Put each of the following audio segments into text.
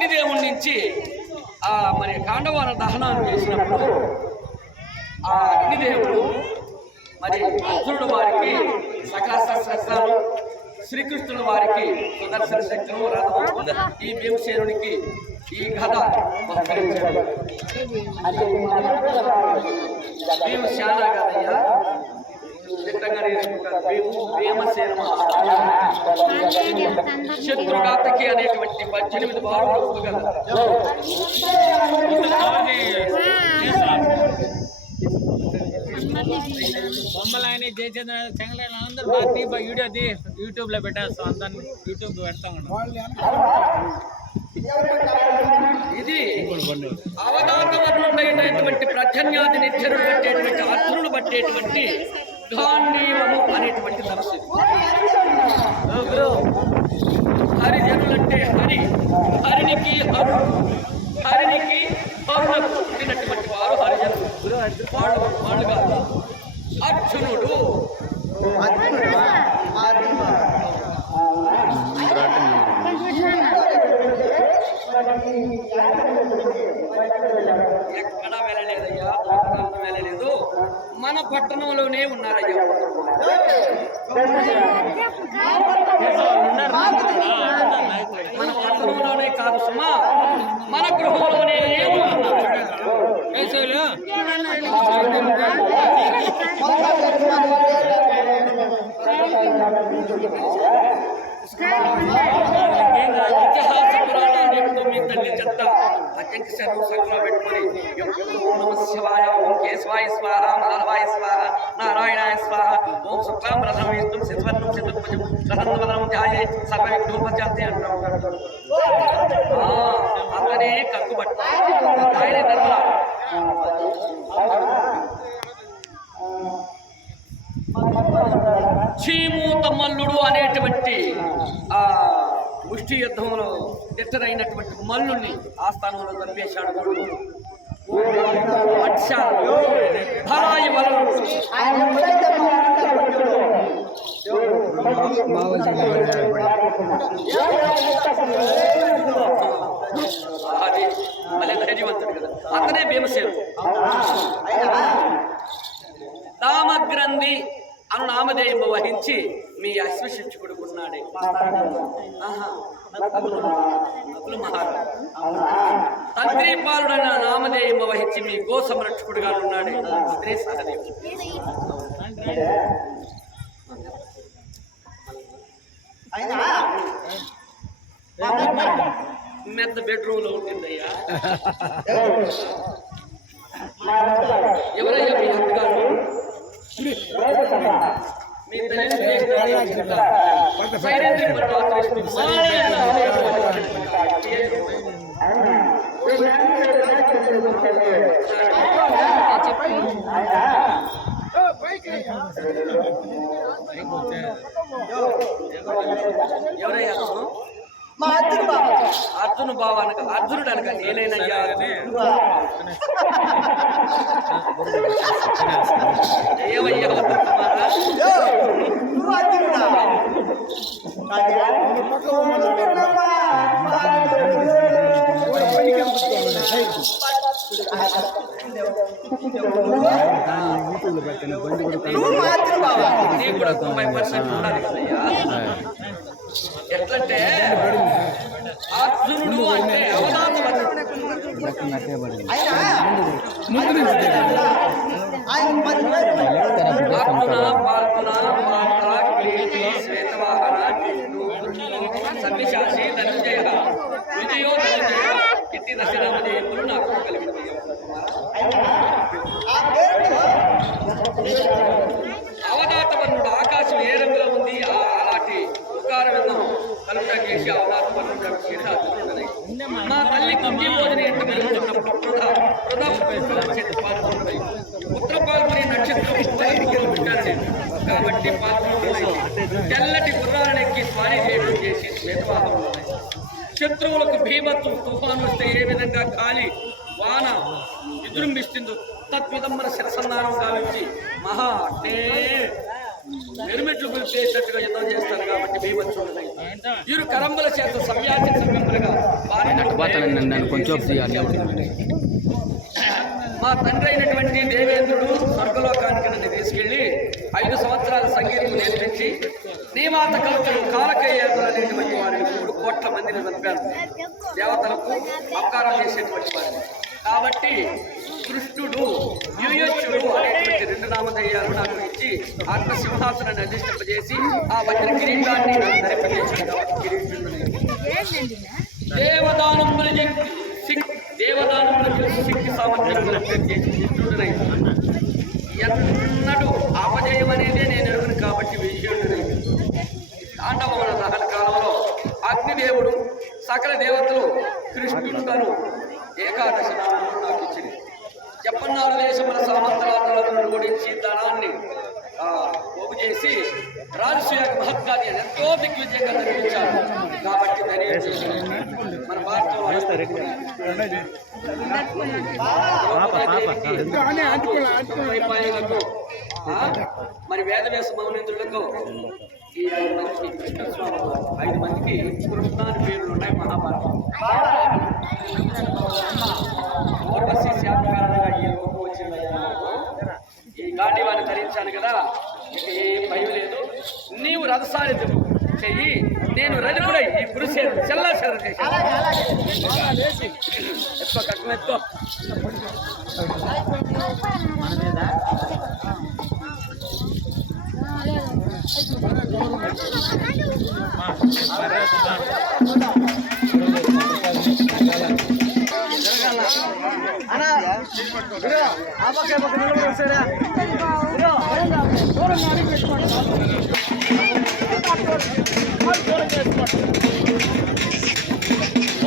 అగ్నిదేవుడి నుంచి మరి కాండవాన దహనాన్ని చేసినప్పుడు ఆ అగ్నిదేవుడు మరి అర్జునుడు వారికి సకల శస్త్రాలు, శ్రీకృష్ణుడు వారికి సుదర్శన శక్తులు, రథం, ఈ భీమసేనుడికి ఈ కథ బహుకరించాడు. భీమసేన కదయ్యా చిత్తంగా నేర్చుకుంటారు. భీమసేన శత్రుఘాతకి అనేటువంటి 18 బారులు కదా. బొమ్మలు ఆయన జయచంద్ర చెంగలైన అందరూ బాగా వీడియో యూట్యూబ్ లో పెట్టేస్తాం. అందరినీ యూట్యూబ్ లో పెడతాం. ఇది అవగాహనటువంటి ప్రజన్యాది నిత్యరుడు పట్టేటువంటి అర్జునుడు పట్టేటువంటి గాంధీవము అనేటువంటి ధనస్సు. హరిజనులంటే హరికి హరులకు పుట్టినటువంటి వారు హరిజనులు. వాళ్ళు కాదు. అర్జునుడు ఎక్కడా వెళ్ళలేదయ్యా, వెళ్ళలేదు. మన పట్టణంలోనే ఉన్నారయ్యా. మన పట్టణంలోనే కాదు సుమా, మన గృహంలోనే ఉన్నారు. ఇతిహాస పురాణాలు చెప్తూ మీ తల్లి చెత్త అత్యంత శరీరం సంఖ్యలో పెట్టుకొని ఓం శివాయ, ఓం కేశవాయ స్వాహ, మాధవాయ స్వాహ, నారాయణాయ స్వాహ, ఓం శుక్లాం రథం విష్ణుం శిశువర్ణం చతుర్భుజం రథంవదనం ధ్యాయే సర్వ విఘ్నోపశాంతి అంటూ ఉంటాడు. అతనే కక్కుబట్ట ఆయనే ధర్మల. చీమూత మల్లుడు అనేటువంటి ఆ ముష్టి యుద్ధంలో దిట్టరైనటువంటి మల్లుని ఆస్థానంలో కనిపేశాడు. అది మళ్ళీ ధైర్యవంతుడు కదా. అతనే భీమసేనుడు. రామగ్రంథి అను నామధేయం వహించి మీ అశ్వశిక్షకుడు ఉన్నాడే నకుల మహారాజు. తంత్రిపాలుడైన నామధేయం వహించి మీ గో సంరక్షకుడుగా ఉన్నాడే అదే సహదేవుడు. మెత్త బెడ్రూమ్ లో ఉంటుందయ్యా. ఎవరయ్యా మీ అత్తగారు? మీ ఎవరయ్యా? మా అర్జును బావ. అర్జును బావ అనక అర్జునుడు అనక నేనైనయ్యా. ఏమయ్యా నువ్వు అర్జునుడా? నువ్వు మా అర్జును బావ. నీకు కూడా 90% ఉండాలి కదయ్యా. ఎట్లంటే అర్జునుడు అంటే సన్నిశాసి ధనంజయ విజయో ధనంజయ ఇట్టి దశనామదేవులు నాకు కలిగింది. అవధాతవర్ణుడు ఆకాశం ఏ రంగులో ఉంది అలాంటి ఉకారం విన్నాం కలుపుట చేసి అవధాతవర్ణుడు మా తల్లి కుంజి భోజన ఎంత వెలుగుతున్నప్పుడు ఉత్తర పాల్గొనే నక్షత్రం పెట్టాలి కాబట్టి తెల్లటి గుర్రాలనెక్కి స్వారీ చేయడం చేసి శ్వేతవాహం. శత్రువులకు భీమత్వం తుఫాను వస్తే ఏ విధంగా గాలి వాన విజృంభిస్తుందో తద్విధమ్మన శిరసన్నారం గావించి మహా అంటే ఎరుమెట్లు చేసినట్టుగా యుద్ధం చేస్తారు కాబట్టి భీమత్వం ఇరు కరంబల చేత సవ్యాచి సంగంబలుగా వారినట్టు పోతానండి నన్ను కొంచెం మా తండ్రి అయినటువంటి దేవేంద్రుడు స్వర్గలోకానికి నన్ను తీసుకెళ్లి 5 సంవత్సరాల సంగీతం నేర్పించి నీమాత కవితలు కాలకేయాదులు అనేటువంటి వారిని 3 కోట్ల మందిని చంపాను. దేవతలకు అపకారం చేసేటువంటి వారిని. కాబట్టి కృష్ణుడు యుయుచ్చుడు అనేటువంటి 2 నామధేయాలు నాకు ఇచ్చి ఆత్మసింహాసనాన్ని అధిష్టింపజేసి ఆ వజ్ర కిరీటాన్ని నాకు ధరింపజేశాడు. దేవదానములు శక్తి సామర్థ్యాలను ఎన్నడూ అపజయం అనేది నేను ఎరుగును కాబట్టి విజయుడునై తాండవమున దహన కాలంలో అగ్నిదేవుడు సకల దేవతలు కృష్ణుడు తను ఏకాదశి నామములు నాకు ఇచ్చింది. 74 దేశముల సామంతరాలను ఓడించి ధనాన్ని పోగు చేసి రాజసూయ మహత్కార్యం ఎంతో దిగ్విజయంగా నిర్మించారు. కాబట్టి మన భారతంలో మరి వేదవ్యాస మౌనేంద్రులకు ఈ 5 మందికి కృష్ణస్వామి 5 మందికి కృష్ణాని పేర్లు ఉన్నాయి. మహాభారతం పూర్వశి శాపకారణంగా ఈ లోకం వచ్చిందయ్యా. ఈ గాంధీవాన్ని ధరించాను కదా, ఇక ఏం భయం లేదు. నీవు రథసారథ్యం చెయ్యి, నేను రజకుడై ఈ పురుషేరు చెల్లాచెదరు చేశాను. ఎక్కువ కట్టినెత్తో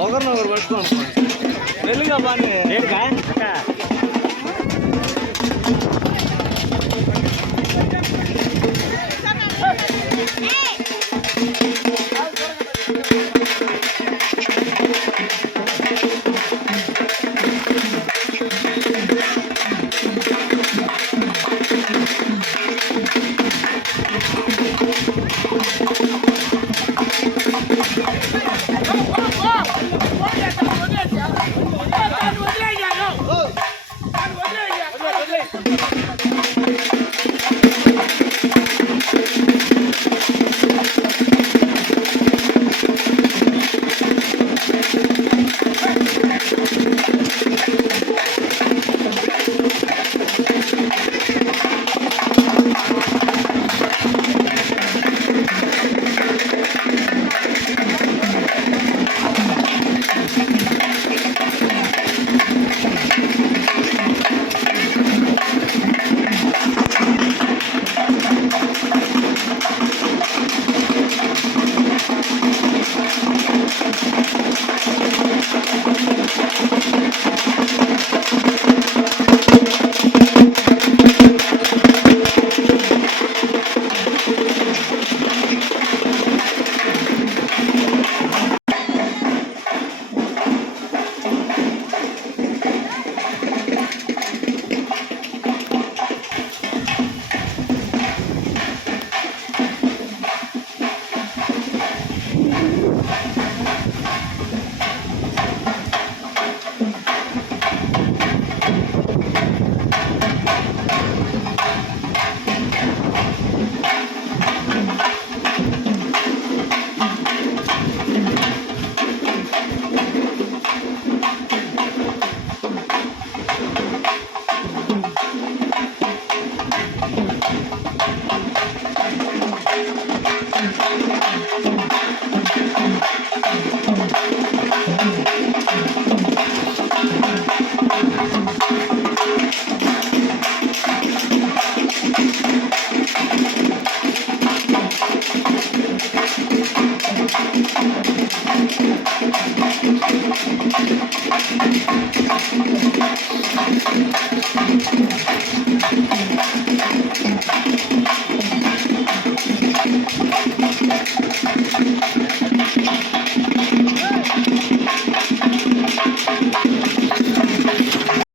ఒకరినొకరు పట్టుకోండి వెలుగా బాగా Thank you.